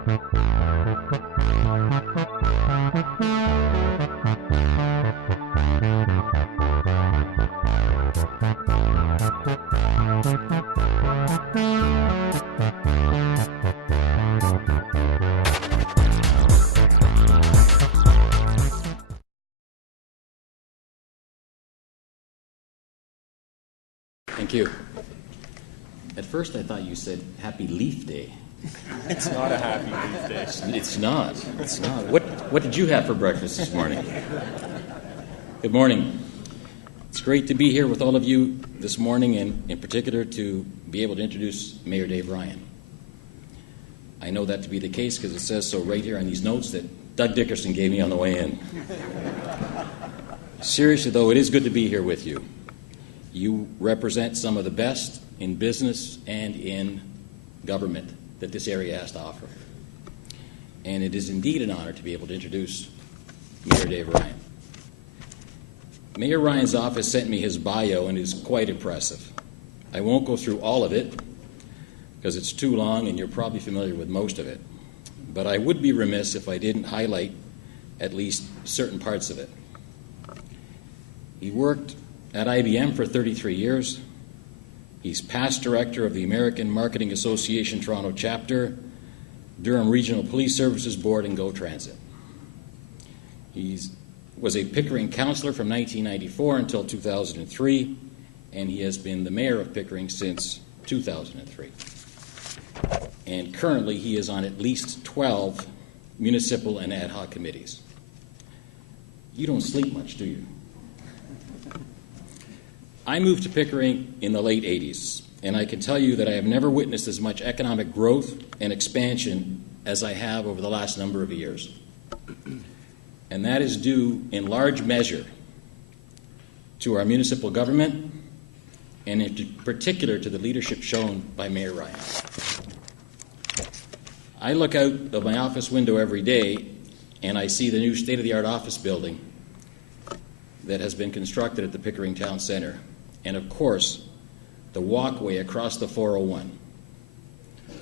Thank you. At first I thought you said Happy Leaf Day. It's not a happy leaf day. It's not. It's not. What did you have for breakfast this morning? Good morning. It's great to be here with all of you this morning, and in particular to be able to introduce Mayor Dave Ryan. I know that to be the case because it says so right here on these notes that Doug Dickerson gave me on the way in. Seriously, though, it is good to be here with you. You represent some of the best in business and in government that this area has to offer. And it is indeed an honor to be able to introduce Mayor Dave Ryan. Mayor Ryan's office sent me his bio, and it is quite impressive. I won't go through all of it because it's too long and you're probably familiar with most of it. But I would be remiss if I didn't highlight at least certain parts of it. He worked at IBM for 33 years. He's past director of the American Marketing Association Toronto Chapter, Durham Regional Police Services Board, and GO Transit. He was a Pickering councillor from 1994 until 2003, and he has been the mayor of Pickering since 2003. And currently he is on at least 12 municipal and ad hoc committees. You don't sleep much, do you? I moved to Pickering in the late 80s, and I can tell you that I have never witnessed as much economic growth and expansion as I have over the last number of years. And that is due in large measure to our municipal government, and in particular to the leadership shown by Mayor Ryan. I look out of my office window every day, and I see the new state-of-the-art office building that has been constructed at the Pickering Town Centre. And of course, the walkway across the 401,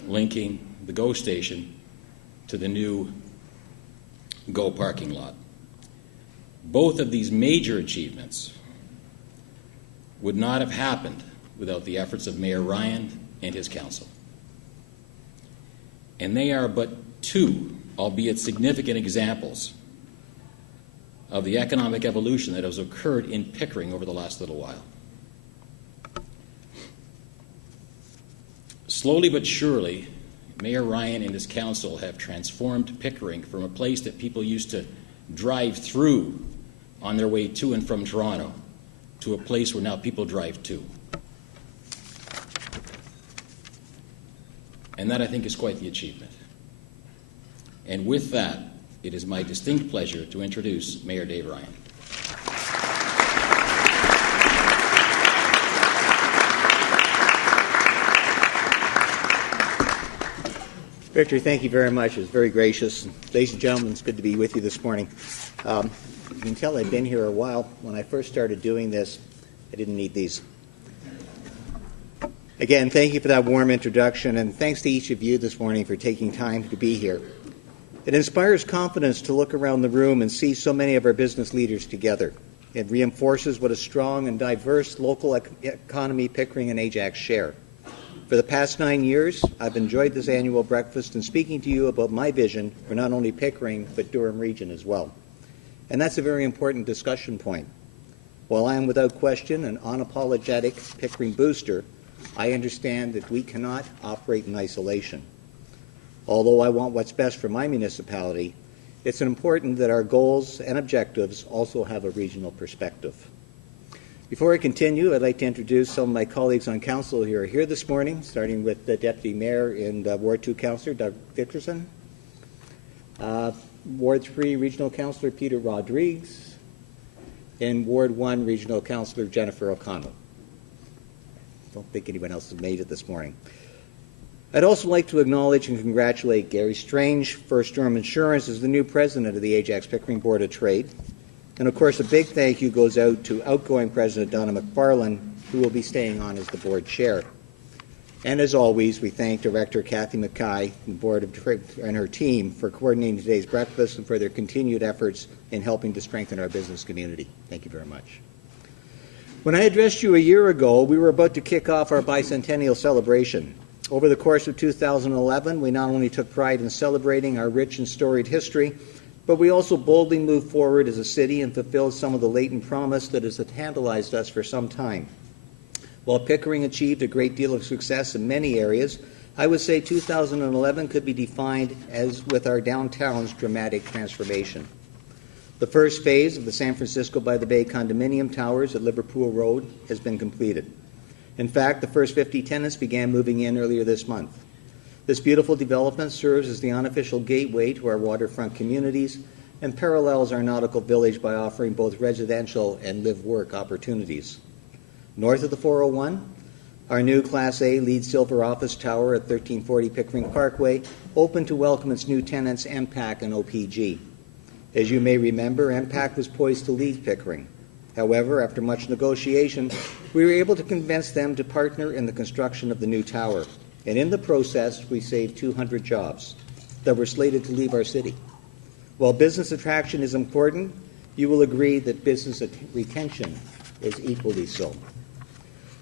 linking the GO station to the new GO parking lot. Both of these major achievements would not have happened without the efforts of Mayor Ryan and his council. And they are but two, albeit significant, examples of the economic evolution that has occurred in Pickering over the last little while. Slowly but surely, Mayor Ryan and his council have transformed Pickering from a place that people used to drive through on their way to and from Toronto to a place where now people drive to. And that, I think, is quite the achievement. And with that, it is my distinct pleasure to introduce Mayor Dave Ryan. Victor, thank you very much. It's very gracious. Ladies and gentlemen, it's good to be with you this morning. You can tell I've been here a while. When I first started doing this, I didn't need these. Again, thank you for that warm introduction, and thanks to each of you this morning for taking time to be here. It inspires confidence to look around the room and see so many of our business leaders together. It reinforces what a strong and diverse local economy Pickering and Ajax share. For the past 9 years, I've enjoyed this annual breakfast and speaking to you about my vision for not only Pickering, but Durham Region as well. And that's a very important discussion point. While I am without question an unapologetic Pickering booster, I understand that we cannot operate in isolation. Although I want what's best for my municipality, it's important that our goals and objectives also have a regional perspective. Before I continue, I'd like to introduce some of my colleagues on council who are here this morning, starting with the Deputy Mayor and Ward 2 Councillor Doug Dickerson, Ward 3 Regional Councillor Peter Rodrigues, and Ward 1 Regional Councillor Jennifer O'Connell. Don't think anyone else has made it this morning. I'd also like to acknowledge and congratulate Gary Strange, First Durham Insurance, as the new president of the Ajax Pickering Board of Trade. And of course, a big thank you goes out to outgoing President Donna McFarlane, who will be staying on as the board chair. And as always, we thank Director Kathy McKay and the Board of and her team for coordinating today's breakfast and for their continued efforts in helping to strengthen our business community. Thank you very much. When I addressed you a year ago, we were about to kick off our bicentennial celebration. Over the course of 2011, we not only took pride in celebrating our rich and storied history, but we also boldly moved forward as a city and fulfilled some of the latent promise that has tantalized us for some time. While Pickering achieved a great deal of success in many areas, I would say 2011 could be defined as with our downtown's dramatic transformation. The first phase of the San Francisco by the Bay condominium towers at Liverpool Road has been completed. In fact, the first 50 tenants began moving in earlier this month. This beautiful development serves as the unofficial gateway to our waterfront communities and parallels our nautical village by offering both residential and live-work opportunities. North of the 401, our new Class A LEED Silver office tower at 1340 Pickering Parkway opened to welcome its new tenants MPAC and OPG. As you may remember, MPAC was poised to leave Pickering. However, after much negotiation, we were able to convince them to partner in the construction of the new tower. And in the process, we saved 200 jobs that were slated to leave our city. While business attraction is important, you will agree that business retention is equally so.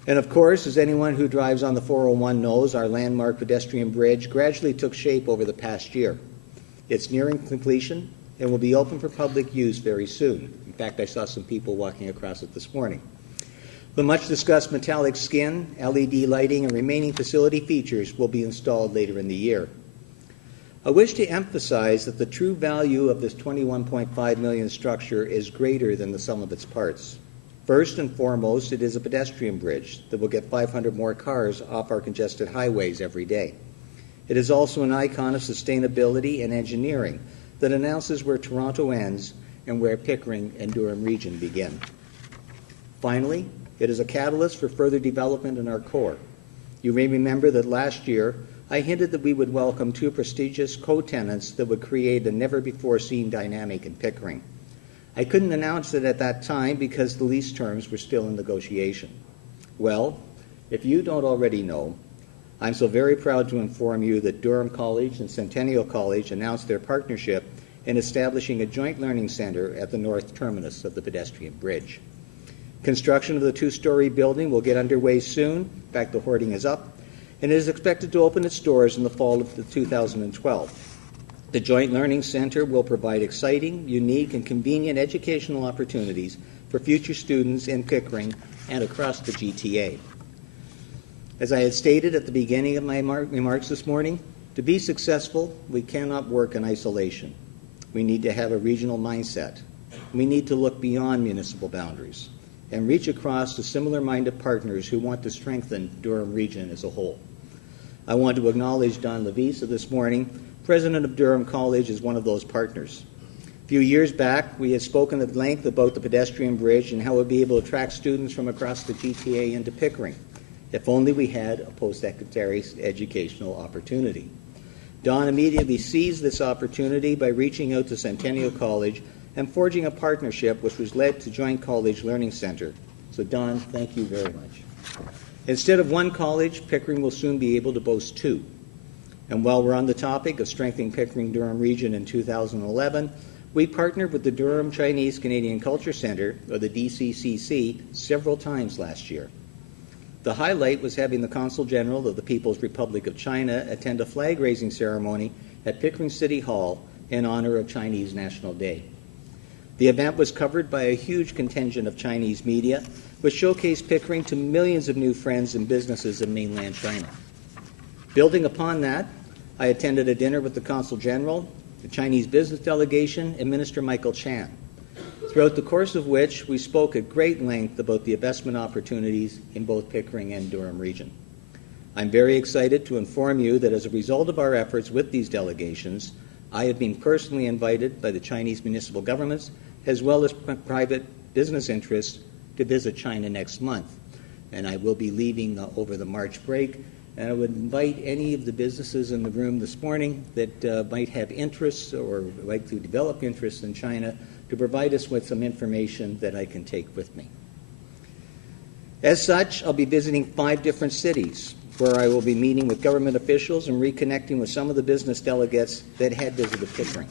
And of course, as anyone who drives on the 401 knows, our landmark pedestrian bridge gradually took shape over the past year. It's nearing completion and will be open for public use very soon. In fact, I saw some people walking across it this morning. The much-discussed metallic skin, LED lighting, and remaining facility features will be installed later in the year. I wish to emphasize that the true value of this $21.5 million structure is greater than the sum of its parts. First and foremost, it is a pedestrian bridge that will get 500 more cars off our congested highways every day. It is also an icon of sustainability and engineering that announces where Toronto ends and where Pickering and Durham region begin. Finally, it is a catalyst for further development in our core. You may remember that last year, I hinted that we would welcome two prestigious co-tenants that would create a never-before-seen dynamic in Pickering. I couldn't announce it at that time because the lease terms were still in negotiation. Well, if you don't already know, I'm so very proud to inform you that Durham College and Centennial College announced their partnership in establishing a joint learning center at the north terminus of the pedestrian bridge. Construction of the two-story building will get underway soon. In fact, the hoarding is up, and it is expected to open its doors in the fall of 2012. The Joint Learning Center will provide exciting, unique, and convenient educational opportunities for future students in Pickering and across the GTA. As I had stated at the beginning of my remarks this morning, to be successful, we cannot work in isolation. We need to have a regional mindset. We need to look beyond municipal boundaries and reach across to similar-minded partners who want to strengthen Durham region as a whole. I want to acknowledge Don Levisa this morning, president of Durham College, as one of those partners. A few years back, we had spoken at length about the pedestrian bridge and how it would be able to attract students from across the GTA into Pickering, if only we had a post-secondary educational opportunity. Don immediately seized this opportunity by reaching out to Centennial College and forging a partnership which was led to Joint College Learning Center. So Don, thank you very much. Instead of one college, Pickering will soon be able to boast two. And while we're on the topic of strengthening Pickering-Durham region in 2011, we partnered with the Durham Chinese Canadian Culture Centre, or the DCCC, several times last year. The highlight was having the Consul General of the People's Republic of China attend a flag-raising ceremony at Pickering City Hall in honor of Chinese National Day. The event was covered by a huge contingent of Chinese media, which showcased Pickering to millions of new friends and businesses in mainland China. Building upon that, I attended a dinner with the Consul General, the Chinese business delegation, and Minister Michael Chan, throughout the course of which we spoke at great length about the investment opportunities in both Pickering and Durham region. I'm very excited to inform you that as a result of our efforts with these delegations, I have been personally invited by the Chinese municipal governments as well as private business interests to visit China next month. And I will be leaving over the March break. And I would invite any of the businesses in the room this morning that might have interests or like to develop interests in China to provide us with some information that I can take with me. As such, I'll be visiting 5 different cities where I will be meeting with government officials and reconnecting with some of the business delegates that had visited Pickering.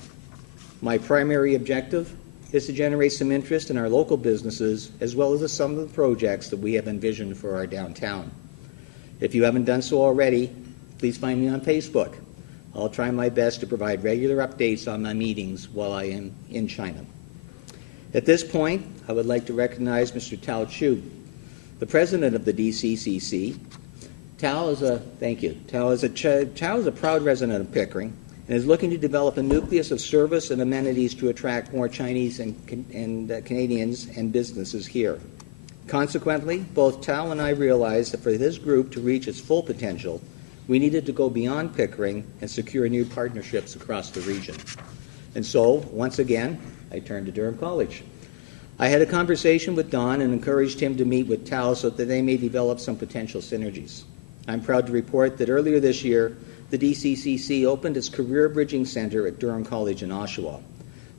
My primary objective is to generate some interest in our local businesses as well as some of the projects that we have envisioned for our downtown. If you haven't done so already, please find me on Facebook. I'll try my best to provide regular updates on my meetings while I am in China. At this point, I would like to recognize Mr. Tao Chu, the president of the DCCC. Tao is a proud resident of Pickering and is looking to develop a nucleus of service and amenities to attract more Chinese and Canadians and businesses here. Consequently, both Tao and I realized that for this group to reach its full potential, we needed to go beyond Pickering and secure new partnerships across the region. And so, once again, I turned to Durham College. I had a conversation with Don and encouraged him to meet with Tao so that they may develop some potential synergies. I'm proud to report that earlier this year, the DCCC opened its Career Bridging Center at Durham College in Oshawa.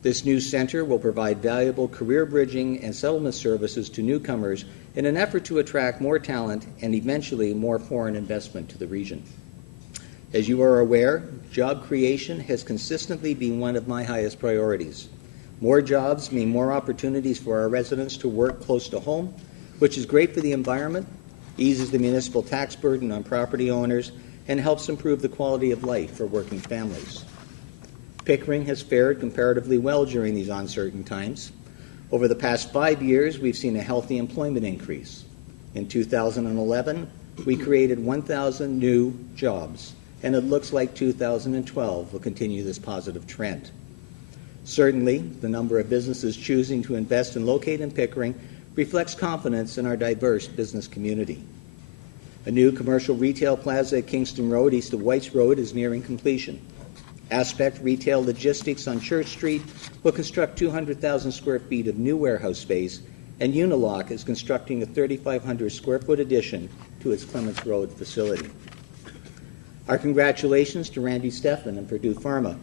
This new center will provide valuable career bridging and settlement services to newcomers in an effort to attract more talent and eventually more foreign investment to the region. As you are aware, job creation has consistently been one of my highest priorities. More jobs mean more opportunities for our residents to work close to home, which is great for the environment, eases the municipal tax burden on property owners, and helps improve the quality of life for working families. Pickering has fared comparatively well during these uncertain times. Over the past 5 years, we've seen a healthy employment increase. In 2011, we created 1,000 new jobs, and it looks like 2012 will continue this positive trend. Certainly, the number of businesses choosing to invest and locate in Pickering reflects confidence in our diverse business community. A new commercial retail plaza at Kingston Road, east of Whites Road, is nearing completion. Aspect Retail Logistics on Church Street will construct 200,000 square feet of new warehouse space, and Unilock is constructing a 3,500 square foot addition to its Clements Road facility. Our congratulations to Randy Stephan and Purdue Pharma.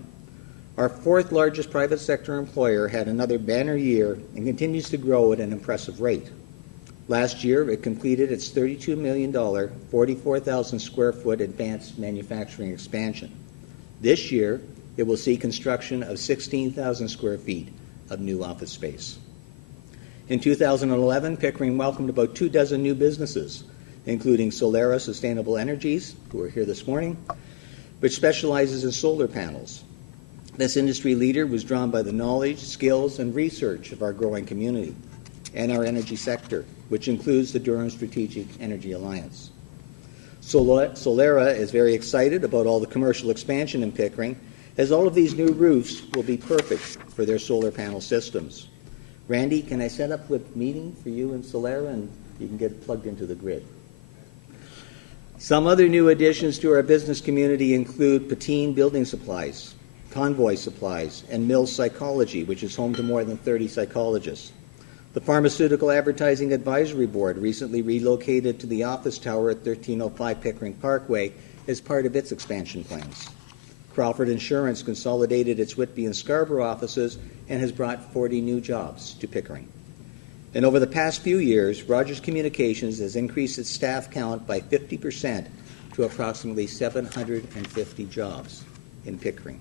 Our fourth largest private sector employer had another banner year and continues to grow at an impressive rate. Last year, it completed its $32 million, 44,000 square foot advanced manufacturing expansion. This year, it will see construction of 16,000 square feet of new office space. In 2011, Pickering welcomed about 24 new businesses, including Solera Sustainable Energies, who are here this morning, which specializes in solar panels. This industry leader was drawn by the knowledge, skills, and research of our growing community and our energy sector, which includes the Durham Strategic Energy Alliance. Solera is very excited about all the commercial expansion in Pickering, as all of these new roofs will be perfect for their solar panel systems. Randy, can I set up a meeting for you and Solera, and you can get plugged into the grid? Some other new additions to our business community include Patine Building Supplies, Convoy Supplies, and Mills Psychology, which is home to more than 30 psychologists. The Pharmaceutical Advertising Advisory Board recently relocated to the office tower at 1305 Pickering Parkway as part of its expansion plans. Crawford Insurance consolidated its Whitby and Scarborough offices and has brought 40 new jobs to Pickering. And over the past few years, Rogers Communications has increased its staff count by 50% to approximately 750 jobs in Pickering.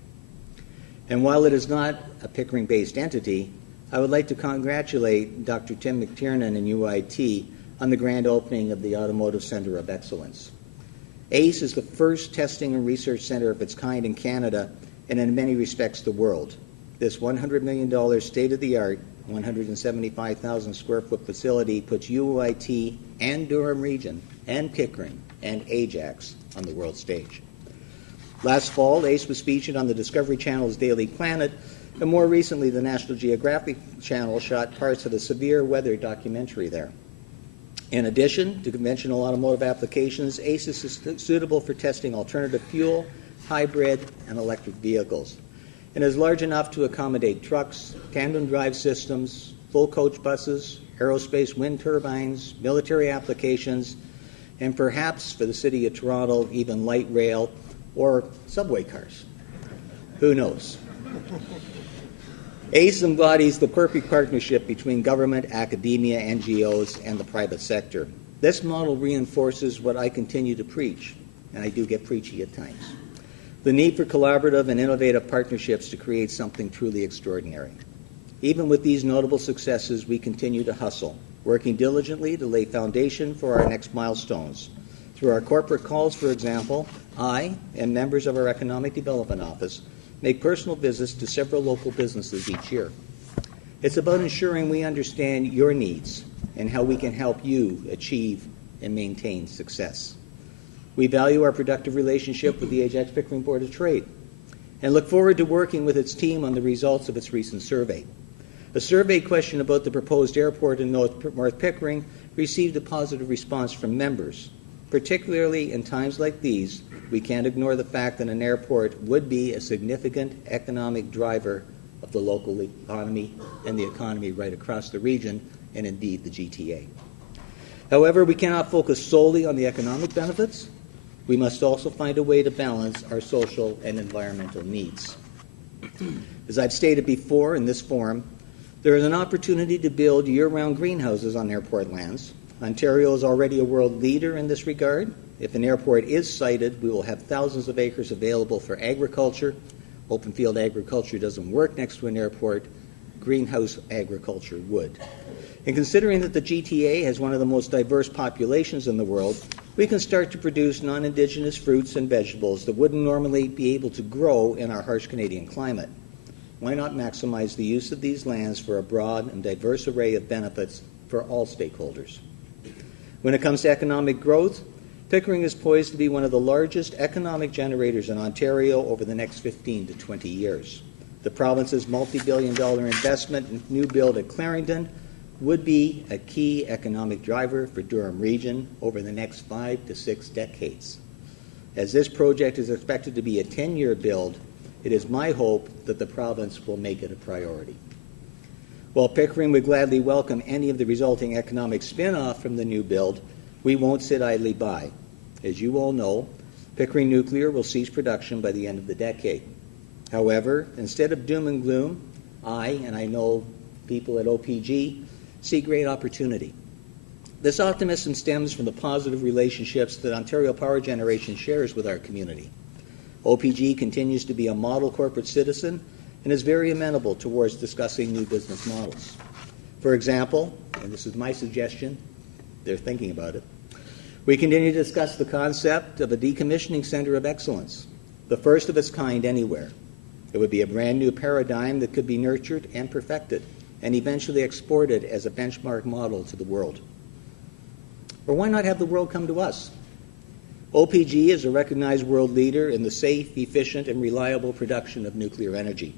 And while it is not a Pickering-based entity, I would like to congratulate Dr. Tim McTiernan and UIT on the grand opening of the Automotive Center of Excellence. ACE is the first testing and research center of its kind in Canada and in many respects the world. This $100 million state-of-the-art, 175,000 square foot facility puts UIT and Durham Region and Pickering and Ajax on the world stage. Last fall, ACE was featured on the Discovery Channel's Daily Planet, and more recently, the National Geographic Channel shot parts of a severe weather documentary there. In addition to conventional automotive applications, ACE is suitable for testing alternative fuel, hybrid, and electric vehicles, and is large enough to accommodate trucks, tandem drive systems, full coach buses, aerospace wind turbines, military applications, and perhaps for the City of Toronto, even light rail or subway cars. Who knows? ACE embodies the perfect partnership between government, academia, NGOs, and the private sector. This model reinforces what I continue to preach, and I do get preachy at times: the need for collaborative and innovative partnerships to create something truly extraordinary. Even with these notable successes, we continue to hustle, working diligently to lay foundation for our next milestones. Through our corporate calls, for example, I and members of our Economic Development Office make personal visits to several local businesses each year. It's about ensuring we understand your needs and how we can help you achieve and maintain success. We value our productive relationship with the Ajax Pickering Board of Trade and look forward to working with its team on the results of its recent survey. A survey question about the proposed airport in North Pickering received a positive response from members. Particularly in times like these, we can't ignore the fact that an airport would be a significant economic driver of the local economy and the economy right across the region, and indeed the GTA. However, we cannot focus solely on the economic benefits. We must also find a way to balance our social and environmental needs. As I've stated before in this forum, there is an opportunity to build year-round greenhouses on airport lands. Ontario is already a world leader in this regard. If an airport is sited, we will have thousands of acres available for agriculture. Open field agriculture doesn't work next to an airport. Greenhouse agriculture would. And considering that the GTA has one of the most diverse populations in the world, we can start to produce non-Indigenous fruits and vegetables that wouldn't normally be able to grow in our harsh Canadian climate. Why not maximize the use of these lands for a broad and diverse array of benefits for all stakeholders? When it comes to economic growth, Pickering is poised to be one of the largest economic generators in Ontario over the next 15 to 20 years. The province's multi-billion-dollar investment in new build at Clarendon would be a key economic driver for Durham Region over the next 5 to 6 decades. As this project is expected to be a 10-year build, it is my hope that the province will make it a priority. While Pickering would gladly welcome any of the resulting economic spin-off from the new build, we won't sit idly by. As you all know, Pickering Nuclear will cease production by the end of the decade. However, instead of doom and gloom, and I know people at OPG, see great opportunity. This optimism stems from the positive relationships that Ontario Power Generation shares with our community. OPG continues to be a model corporate citizen and is very amenable towards discussing new business models. For example, and this is my suggestion, they're thinking about it, we continue to discuss the concept of a decommissioning center of excellence, the first of its kind anywhere. It would be a brand new paradigm that could be nurtured and perfected and eventually exported as a benchmark model to the world. Or why not have the world come to us? OPG is a recognized world leader in the safe, efficient, and reliable production of nuclear energy.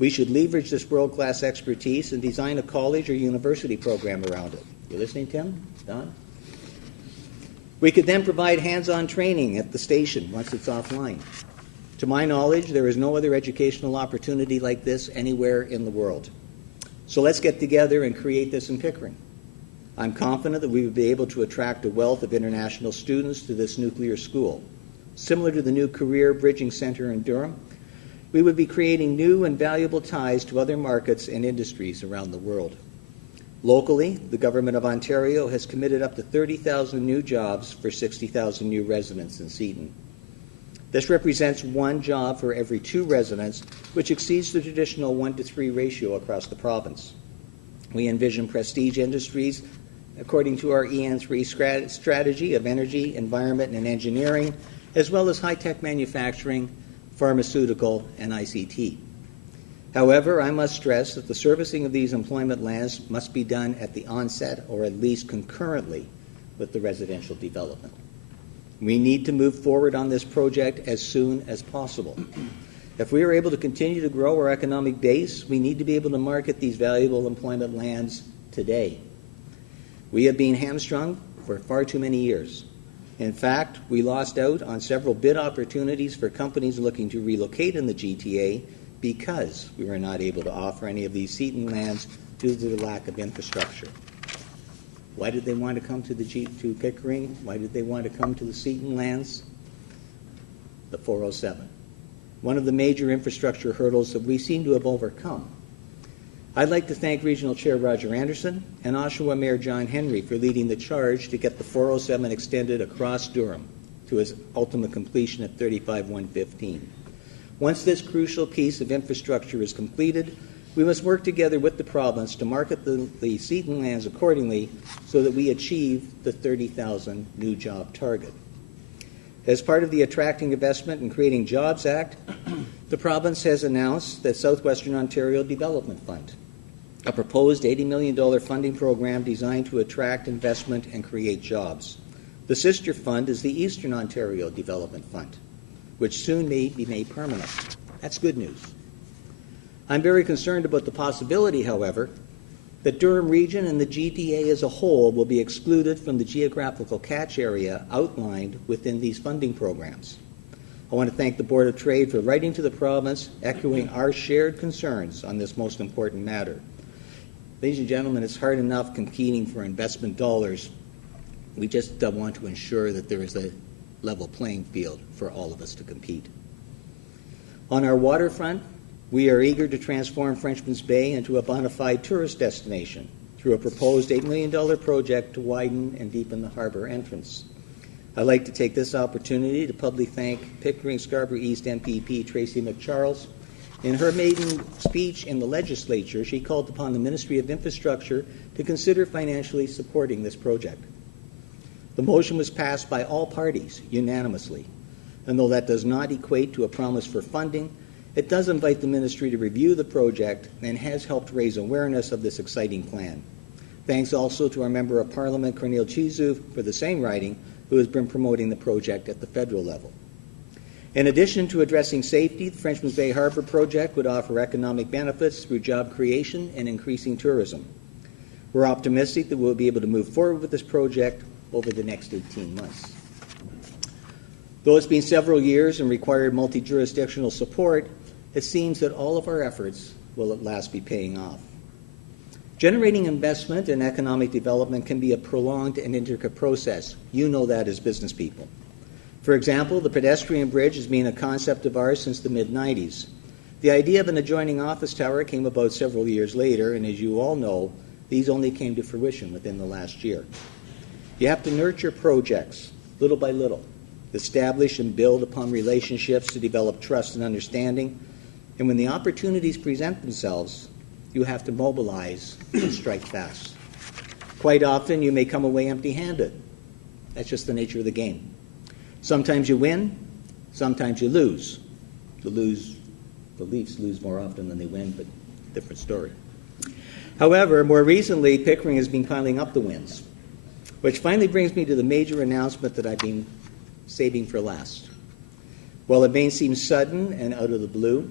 We should leverage this world-class expertise and design a college or university program around it. You listening, Tim? Don? We could then provide hands-on training at the station once it's offline. To my knowledge, there is no other educational opportunity like this anywhere in the world. So let's get together and create this in Pickering. I'm confident that we will be able to attract a wealth of international students to this nuclear school. Similar to the new Career Bridging Center in Durham, we would be creating new and valuable ties to other markets and industries around the world. Locally, the Government of Ontario has committed up to 30,000 new jobs for 60,000 new residents in Seton. This represents 1 job for every 2 residents, which exceeds the traditional 1-to-3 ratio across the province. We envision prestige industries according to our EN3 strategy of energy, environment, and engineering, as well as high-tech manufacturing, pharmaceutical, and ICT. However, I must stress that the servicing of these employment lands must be done at the onset or at least concurrently with the residential development. We need to move forward on this project as soon as possible. If we are able to continue to grow our economic base, we need to be able to market these valuable employment lands today. We have been hamstrung for far too many years. In fact, we lost out on several bid opportunities for companies looking to relocate in the GTA because we were not able to offer any of these Seton lands due to the lack of infrastructure. Why did they want to come to Pickering? Why did they want to come to the Seton lands? The 407. One of the major infrastructure hurdles that we seem to have overcome. I'd like to thank Regional Chair Roger Anderson and Oshawa Mayor John Henry for leading the charge to get the 407 extended across Durham to its ultimate completion at 35-115. Once this crucial piece of infrastructure is completed, we must work together with the province to market the seat and lands accordingly so that we achieve the 30,000 new job target. As part of the Attracting Investment and Creating Jobs Act, the province has announced the Southwestern Ontario Development Fund, a proposed $80 million funding program designed to attract investment and create jobs. The sister fund is the Eastern Ontario Development Fund, which soon may be made permanent. That's good news. I'm very concerned about the possibility, however, that Durham Region and the GTA as a whole will be excluded from the geographical catch area outlined within these funding programs. I want to thank the Board of Trade for writing to the province, echoing our shared concerns on this most important matter. Ladies and gentlemen, it's hard enough competing for investment dollars. We just want to ensure that there is a level playing field for all of us to compete. On our waterfront, we are eager to transform Frenchman's Bay into a bona fide tourist destination through a proposed $8 million project to widen and deepen the harbor entrance. I'd like to take this opportunity to publicly thank Pickering Scarborough East MPP Tracy McCharles. In her maiden speech in the legislature, she called upon the Ministry of Infrastructure to consider financially supporting this project. The motion was passed by all parties unanimously, and though that does not equate to a promise for funding, it does invite the ministry to review the project and has helped raise awareness of this exciting plan. Thanks also to our Member of Parliament, Cornel Chizu, for the same writing, who has been promoting the project at the federal level. In addition to addressing safety, the Frenchman's Bay Harbor project would offer economic benefits through job creation and increasing tourism. We're optimistic that we'll be able to move forward with this project over the next 18 months. Though it's been several years and required multi-jurisdictional support, it seems that all of our efforts will at last be paying off. Generating investment and economic development can be a prolonged and intricate process. You know that as business people. For example, the pedestrian bridge has been a concept of ours since the mid-90s. The idea of an adjoining office tower came about several years later, and as you all know, these only came to fruition within the last year. You have to nurture projects little by little, establish and build upon relationships to develop trust and understanding, and when the opportunities present themselves, you have to mobilize and strike fast. Quite often, you may come away empty-handed. That's just the nature of the game. Sometimes you win, sometimes you lose. The Leafs lose more often than they win, but different story. However, more recently, Pickering has been piling up the wins, which finally brings me to the major announcement that I've been saving for last. While it may seem sudden and out of the blue,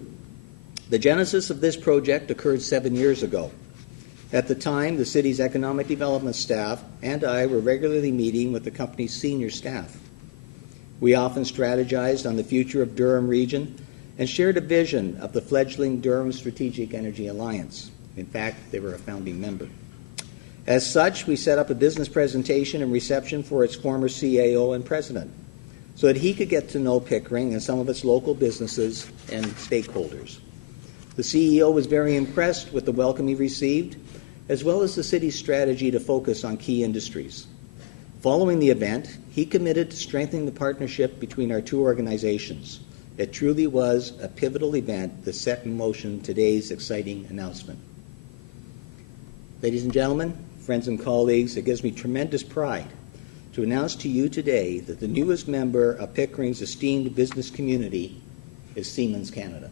the genesis of this project occurred 7 years ago. At the time, the city's economic development staff and I were regularly meeting with the company's senior staff. We often strategized on the future of Durham Region and shared a vision of the fledgling Durham Strategic Energy Alliance. In fact, they were a founding member. As such, we set up a business presentation and reception for its former CAO and president so that he could get to know Pickering and some of its local businesses and stakeholders. The CEO was very impressed with the welcome he received, as well as the city's strategy to focus on key industries. Following the event, he committed to strengthening the partnership between our two organizations. It truly was a pivotal event that set in motion today's exciting announcement. Ladies and gentlemen, friends and colleagues, it gives me tremendous pride to announce to you today that the newest member of Pickering's esteemed business community is Siemens Canada.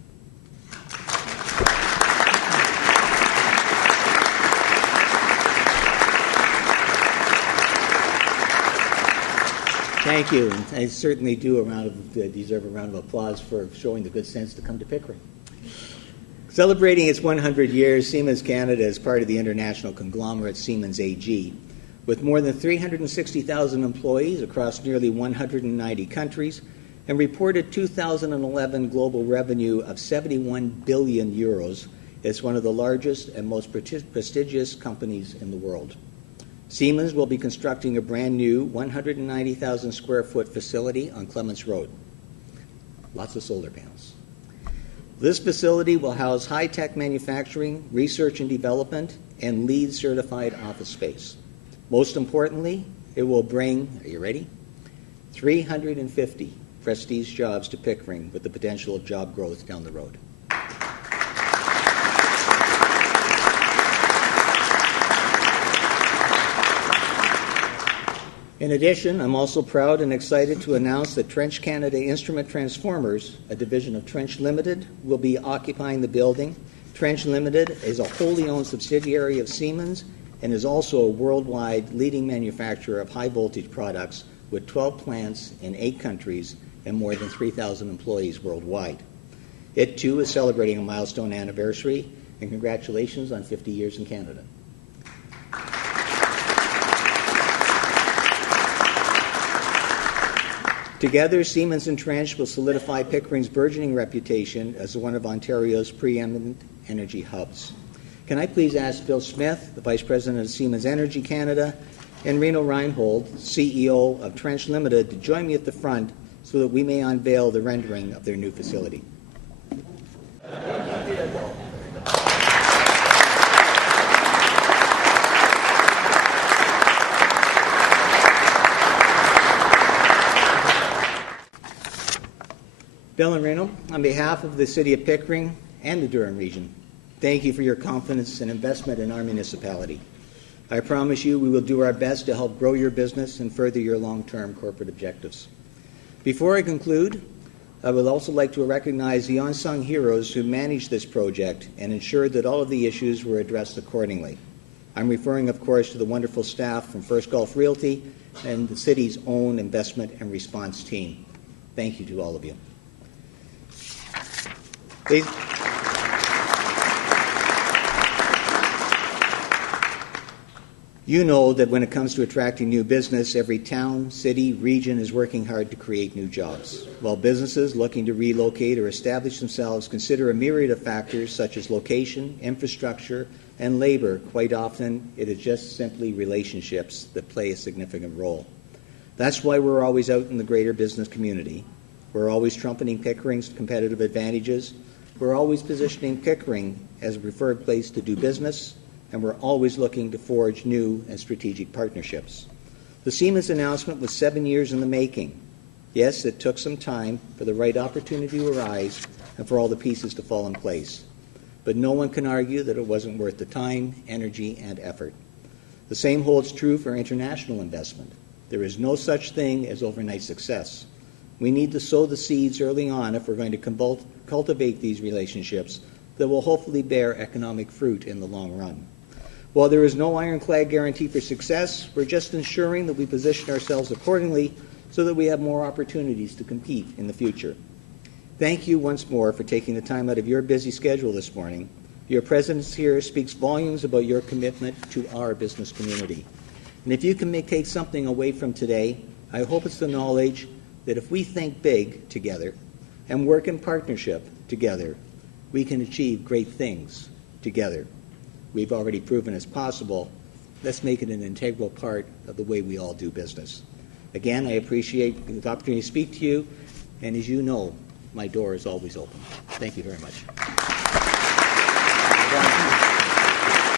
Thank you. And I certainly do deserve a round of applause for showing the good sense to come to Pickering. Celebrating its 100 years, Siemens Canada is part of the international conglomerate Siemens AG. With more than 360,000 employees across nearly 190 countries and reported 2011 global revenue of 71 billion euros, it's one of the largest and most prestigious companies in the world. Siemens will be constructing a brand new 190,000 square foot facility on Clements Road. Lots of solar panels. This facility will house high-tech manufacturing, research and development, and LEED certified office space. Most importantly, it will bring, are you ready? 350 prestige jobs to Pickering with the potential of job growth down the road. In addition, I'm also proud and excited to announce that Trench Canada Instrument Transformers, a division of Trench Limited, will be occupying the building. Trench Limited is a wholly owned subsidiary of Siemens and is also a worldwide leading manufacturer of high-voltage products with 12 plants in 8 countries and more than 3,000 employees worldwide. It, too, is celebrating a milestone anniversary, and congratulations on 50 years in Canada. Together, Siemens and Trench will solidify Pickering's burgeoning reputation as one of Ontario's preeminent energy hubs. Can I please ask Phil Smith, the Vice President of Siemens Energy Canada, and Reno Reinhold, CEO of Trench Limited, to join me at the front so that we may unveil the rendering of their new facility. Bill and Reno, on behalf of the City of Pickering and the Durham region, thank you for your confidence and investment in our municipality. I promise you we will do our best to help grow your business and further your long-term corporate objectives. Before I conclude, I would also like to recognize the unsung heroes who managed this project and ensured that all of the issues were addressed accordingly. I'm referring, of course, to the wonderful staff from First Gulf Realty and the city's own investment and response team. Thank you to all of you. You know that when it comes to attracting new business, every town, city, region is working hard to create new jobs, while businesses looking to relocate or establish themselves consider a myriad of factors such as location, infrastructure, and labor. Quite often, it is just simply relationships that play a significant role. That's why we're always out in the greater business community. We're always trumpeting Pickering's competitive advantages. We're always positioning Pickering as a preferred place to do business, and we're always looking to forge new and strategic partnerships. The Siemens announcement was 7 years in the making. Yes, it took some time for the right opportunity to arise and for all the pieces to fall in place. But no one can argue that it wasn't worth the time, energy, and effort. The same holds true for international investment. There is no such thing as overnight success. We need to sow the seeds early on if we're going to cultivate these relationships that will hopefully bear economic fruit in the long run. While there is no ironclad guarantee for success, we're just ensuring that we position ourselves accordingly so that we have more opportunities to compete in the future. Thank you once more for taking the time out of your busy schedule this morning. Your presence here speaks volumes about your commitment to our business community. And if you can take something away from today, I hope it's the knowledge that if we think big together and work in partnership together, we can achieve great things together. We've already proven it's possible. Let's make it an integral part of the way we all do business. Again, I appreciate the opportunity to speak to you, and as you know, my door is always open. Thank you very much.